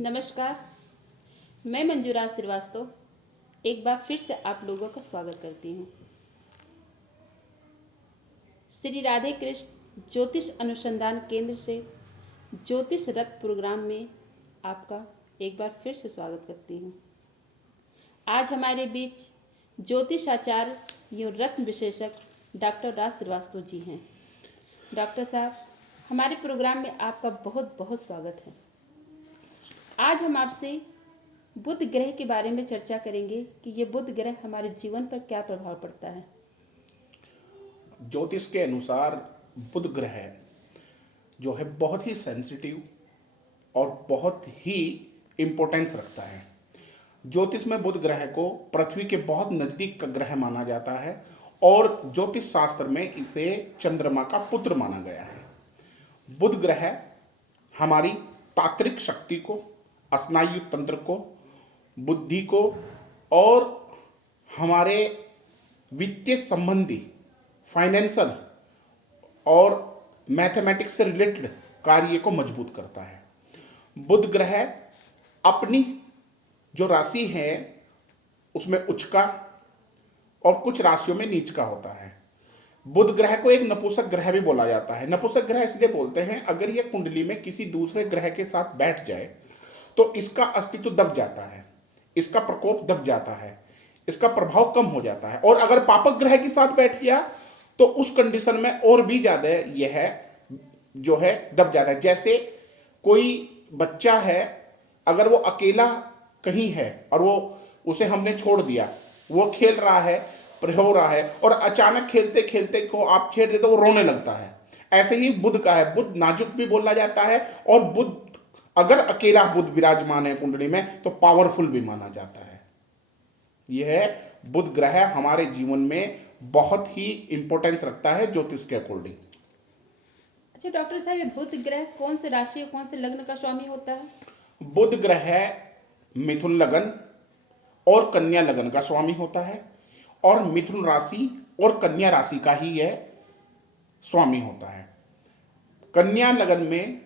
नमस्कार, मैं मंजूरा श्रीवास्तव एक बार फिर से आप लोगों का स्वागत करती हूँ। श्री राधे कृष्ण ज्योतिष अनुसंधान केंद्र से ज्योतिष रत्न प्रोग्राम में आपका एक बार फिर से स्वागत करती हूँ। आज हमारे बीच ज्योतिष आचार्य एवं रत्न विशेषज्ञ डॉक्टर राज श्रीवास्तव जी हैं। डॉक्टर साहब, हमारे प्रोग्राम में आपका बहुत बहुत स्वागत है। आज हम आपसे बुध ग्रह के बारे में चर्चा करेंगे कि ये बुध ग्रह हमारे जीवन पर क्या प्रभाव पड़ता है। ज्योतिष के अनुसार बुध ग्रह जो है बहुत ही सेंसिटिव और बहुत ही इम्पोर्टेंस रखता है। ज्योतिष में बुध ग्रह को पृथ्वी के बहुत नज़दीक का ग्रह माना जाता है और ज्योतिष शास्त्र में इसे चंद्रमा का पुत्र माना गया है। बुध ग्रह हमारी तात्विक शक्ति को, स्नायु तंत्र को, बुद्धि को और हमारे वित्तीय संबंधी, फाइनेंशियल और मैथमेटिक्स से रिलेटेड कार्य को मजबूत करता है। बुध ग्रह अपनी जो राशि है उसमें उच्च का और कुछ राशियों में नीच का होता है। बुध ग्रह को एक नपुंसक ग्रह भी बोला जाता है। नपुंसक ग्रह इसलिए बोलते हैं, अगर यह कुंडली में किसी दूसरे ग्रह के साथ बैठ जाए तो इसका अस्तित्व दब जाता है, इसका प्रकोप दब जाता है, इसका प्रभाव कम हो जाता है। और अगर पापक ग्रह के साथ बैठ गया तो उस कंडीशन में और भी ज्यादा यह जो है दब जाता है। जैसे कोई बच्चा है, अगर वो अकेला कहीं है और वो उसे हमने छोड़ दिया, वो खेल रहा है, हो रहा है और अचानक खेलते खेलते को आप छेड़ देते तो वो रोने लगता है। ऐसे ही बुध का है। बुध नाजुक भी बोला जाता है और बुध अगर अकेला बुध विराजमान है कुंडली में तो पावरफुल भी माना जाता है। यह बुध ग्रह हमारे जीवन में बहुत ही इंपॉर्टेंस रखता है ज्योतिष के अकॉर्डिंग। अच्छा डॉक्टर साहब, ये बुध ग्रह कौन से राशि और कौन से लग्न का स्वामी होता है? बुध ग्रह मिथुन लगन और कन्या लगन का स्वामी होता है और मिथुन राशि और कन्या राशि का ही यह स्वामी होता है। कन्या लगन में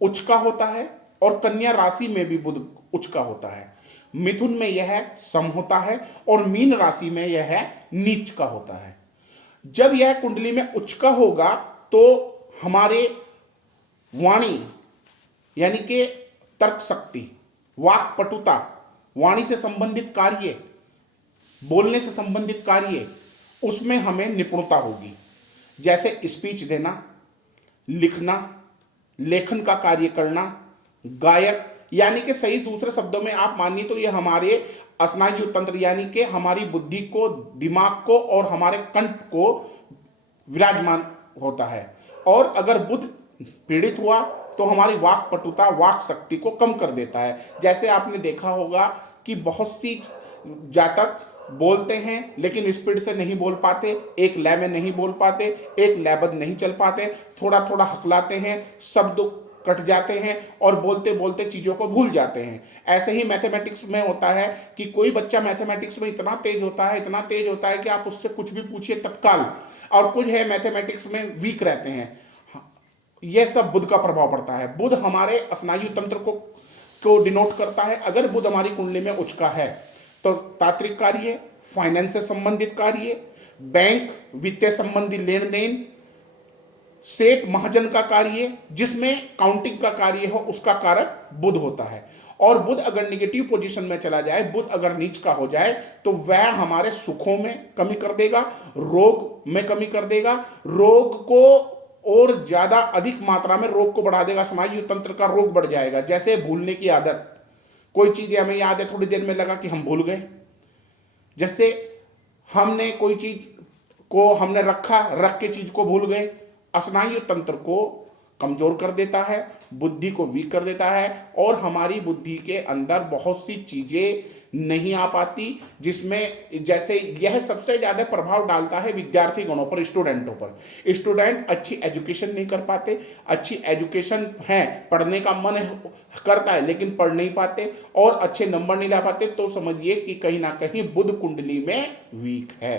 उच्च का होता है और कन्या राशि में भी बुध उच्च का होता है। मिथुन में यह सम होता है और मीन राशि में यह नीच का होता है। जब यह कुंडली में उच्च का होगा तो हमारे वाणी यानी कि तर्क शक्ति, वाक पटुता, वाणी से संबंधित कार्य, बोलने से संबंधित कार्य, उसमें हमें निपुणता होगी। जैसे स्पीच देना, लिखना, लेखन का कार्य करना, गायक, यानी कि सही दूसरे शब्दों में आप मानिए तो यह हमारे स्नायु तंत्र यानी कि हमारी बुद्धि को, दिमाग को और हमारे कंठ को विराजमान होता है। और अगर बुध पीड़ित हुआ तो हमारी वाक पटुता, वाक शक्ति को कम कर देता है। जैसे आपने देखा होगा कि बहुत सी जातक बोलते हैं लेकिन स्पीड से नहीं बोल पाते, एक लय में नहीं बोल पाते, एक लयबद्ध नहीं चल पाते, थोड़ा थोड़ा हकलाते हैं, शब्द कट जाते हैं और बोलते बोलते चीज़ों को भूल जाते हैं। ऐसे ही मैथमेटिक्स में होता है कि कोई बच्चा मैथमेटिक्स में इतना तेज होता है, इतना तेज होता है कि आप उससे कुछ भी पूछिए तत्काल, और कुछ है मैथमेटिक्स में वीक रहते हैं। यह सब बुध का प्रभाव पड़ता है। बुध हमारे स्नायु तंत्र को डिनोट करता है। अगर बुध हमारी कुंडली में उच्च का है तो तांत्रिक कार्य, फाइनेंस से संबंधित कार्य, बैंक, वित्तीय संबंधी लेन देन, सेठ महाजन का कार्य, जिसमें काउंटिंग का कार्य हो, उसका कारक बुध होता है। और बुध अगर निगेटिव पोजीशन में चला जाए, बुध अगर नीच का हो जाए तो वह हमारे सुखों में कमी कर देगा, रोग में कमी कर देगा, रोग को और ज्यादा अधिक मात्रा में रोग को बढ़ा देगा। स्नायु तंत्र का रोग बढ़ जाएगा। जैसे भूलने की आदत, कोई चीज हमें याद है, थोड़ी देर में लगा कि हम भूल गए। जैसे हमने कोई चीज को हमने रख के चीज को भूल गए। स्नायु तंत्र को कमजोर कर देता है, बुद्धि को वीक कर देता है और हमारी बुद्धि के अंदर बहुत सी चीजें नहीं आ पाती, जिसमें जैसे यह सबसे ज्यादा प्रभाव डालता है विद्यार्थी गणों पर, स्टूडेंटों पर। स्टूडेंट अच्छी एजुकेशन नहीं कर पाते, अच्छी एजुकेशन है, पढ़ने का मन करता है लेकिन पढ़ नहीं पाते और अच्छे नंबर नहीं ला पाते, तो समझिए कि कहीं ना कहीं बुध कुंडली में वीक है।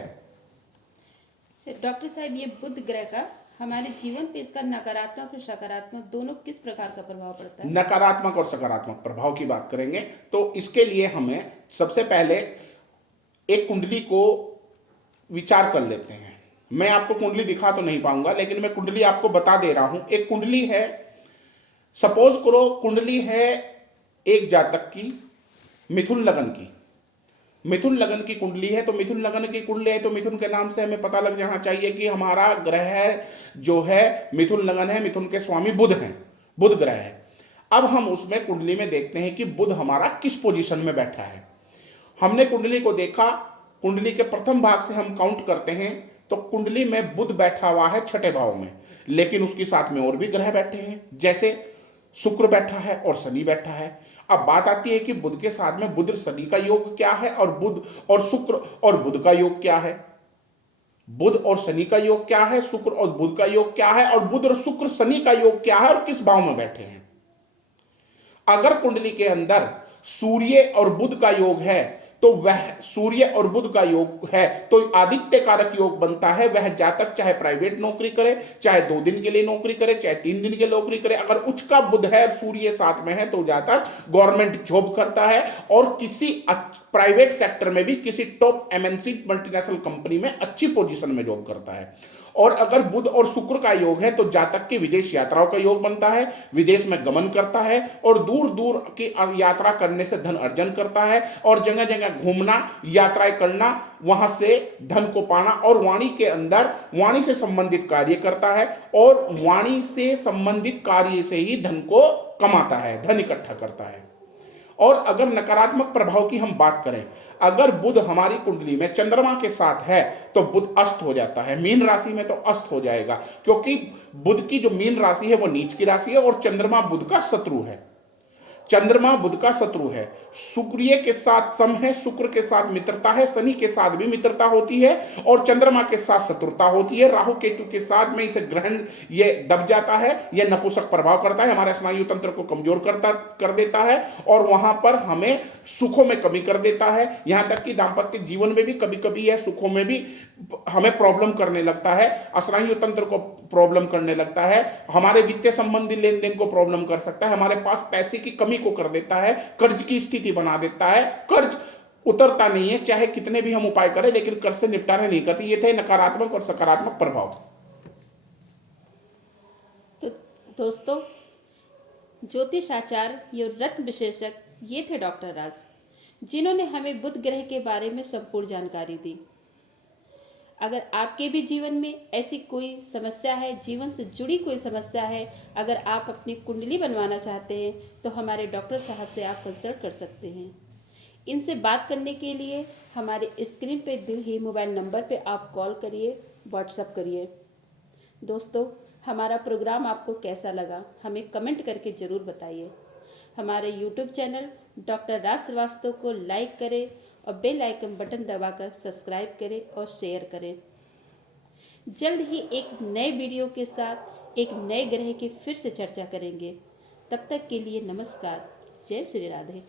डॉक्टर साहब, ये बुध ग्रह का हमारे जीवन पे इसका नकारात्मक और सकारात्मक दोनों किस प्रकार का प्रभाव पड़ता है? नकारात्मक और सकारात्मक प्रभाव की बात करेंगे तो इसके लिए हमें सबसे पहले एक कुंडली को विचार कर लेते हैं। मैं आपको कुंडली दिखा तो नहीं पाऊंगा, लेकिन मैं कुंडली आपको बता दे रहा हूं। एक कुंडली है, सपोज करो कुंडली है एक जातक की मिथुन लगन की, मिथुन लगन की कुंडली है। तो मिथुन लगन की कुंडली है तो मिथुन के नाम से हमें पता लग जाना चाहिए कि हमारा ग्रह जो है मिथुन लगन है, मिथुन के स्वामी बुध हैं, बुध ग्रह है। अब हम उसमें कुंडली में देखते हैं कि बुध हमारा किस पोजीशन में बैठा है। हमने कुंडली को देखा, कुंडली के प्रथम भाग से हम काउंट करते हैं तो कुंडली में बुध बैठा हुआ है छठे भाव में, लेकिन उसके साथ में और भी ग्रह बैठे हैं, जैसे शुक्र बैठा है और शनि बैठा है। अब बात आती है कि बुध के साथ में बुध शनि का योग क्या है और बुध और शुक्र और बुध का योग क्या है। बुध और शनि का योग क्या है, शुक्र और बुध का योग क्या है, और बुध और शुक्र शनि का योग क्या है और किस भाव में बैठे हैं। अगर कुंडली के अंदर सूर्य और बुध का योग है तो वह सूर्य और बुध का योग है तो आदित्य कारक योग बनता है। वह जातक चाहे प्राइवेट नौकरी करे, चाहे 2 दिन के लिए नौकरी करे, चाहे 3 दिन के लिए नौकरी करे, अगर उच्च का बुध है सूर्य साथ में है तो जातक गवर्नमेंट जॉब करता है और किसी प्राइवेट सेक्टर में भी किसी टॉप एमएनसी मल्टीनेशनल कंपनी में अच्छी पोजीशन में जॉब करता है। और अगर बुध और शुक्र का योग है तो जातक के विदेश यात्राओं का योग बनता है, विदेश में गमन करता है और दूर दूर की यात्रा करने से धन अर्जन करता है और जगह जगह घूमना, यात्राएं करना, वहां से धन को पाना, और वाणी के अंदर वाणी से संबंधित कार्य करता है और वाणी से संबंधित कार्य से ही धन को कमाता है, धन इकट्ठा करता है। और अगर नकारात्मक प्रभाव की हम बात करें, अगर बुध हमारी कुंडली में चंद्रमा के साथ है तो बुध अस्त हो जाता है, मीन राशि में तो अस्त हो जाएगा, क्योंकि बुध की जो मीन राशि है वो नीच की राशि है और चंद्रमा बुध का शत्रु है। चंद्रमा बुध का शत्रु है। शुक्र के साथ सम है, शुक्र के साथ मित्रता है, शनि के साथ भी मित्रता होती है और चंद्रमा के साथ शत्रुता होती है। राहु केतु के साथ में इसे ग्रहण ये दब जाता है, यह नपुंसक प्रभाव करता है, हमारे स्नायु तंत्र को कमजोर कर देता है और वहां पर हमें सुखों में कमी कर देता है। यहां तक कि दाम्पत्य जीवन में भी कभी कभी यह सुखों में भी हमें प्रॉब्लम करने लगता है, स्नायु तंत्र को प्रॉब्लम करने लगता है, हमारे वित्तीय संबंधी लेन देन को प्रॉब्लम कर सकता है, हमारे पास पैसे की कमी को कर देता है, कर्ज की स्थिति बना देता है, कर्ज उतरता नहीं है, चाहे कितने भी हम उपाय करें लेकिन कर्ज से निपटारा नहीं करती। ये थे नकारात्मक और सकारात्मक प्रभाव। तो दोस्तों, ज्योतिष आचार्य और रत्न विशेषज्ञ ये थे डॉक्टर राज, जिन्होंने हमें बुध ग्रह के बारे में संपूर्ण जानकारी दी। अगर आपके भी जीवन में ऐसी कोई समस्या है, जीवन से जुड़ी कोई समस्या है, अगर आप अपनी कुंडली बनवाना चाहते हैं तो हमारे डॉक्टर साहब से आप कंसल्ट कर सकते हैं। इनसे बात करने के लिए हमारे स्क्रीन पे दिए हुए मोबाइल नंबर पे आप कॉल करिए, व्हाट्सएप करिए। दोस्तों, हमारा प्रोग्राम आपको कैसा लगा हमें कमेंट करके ज़रूर बताइए। हमारे यूट्यूब चैनल डॉक्टर राज श्रीवास्तव को लाइक करें और बेल आइकन बटन दबाकर सब्सक्राइब करें और शेयर करें। जल्द ही एक नए वीडियो के साथ एक नए ग्रह की फिर से चर्चा करेंगे। तब तक के लिए नमस्कार। जय श्री राधे।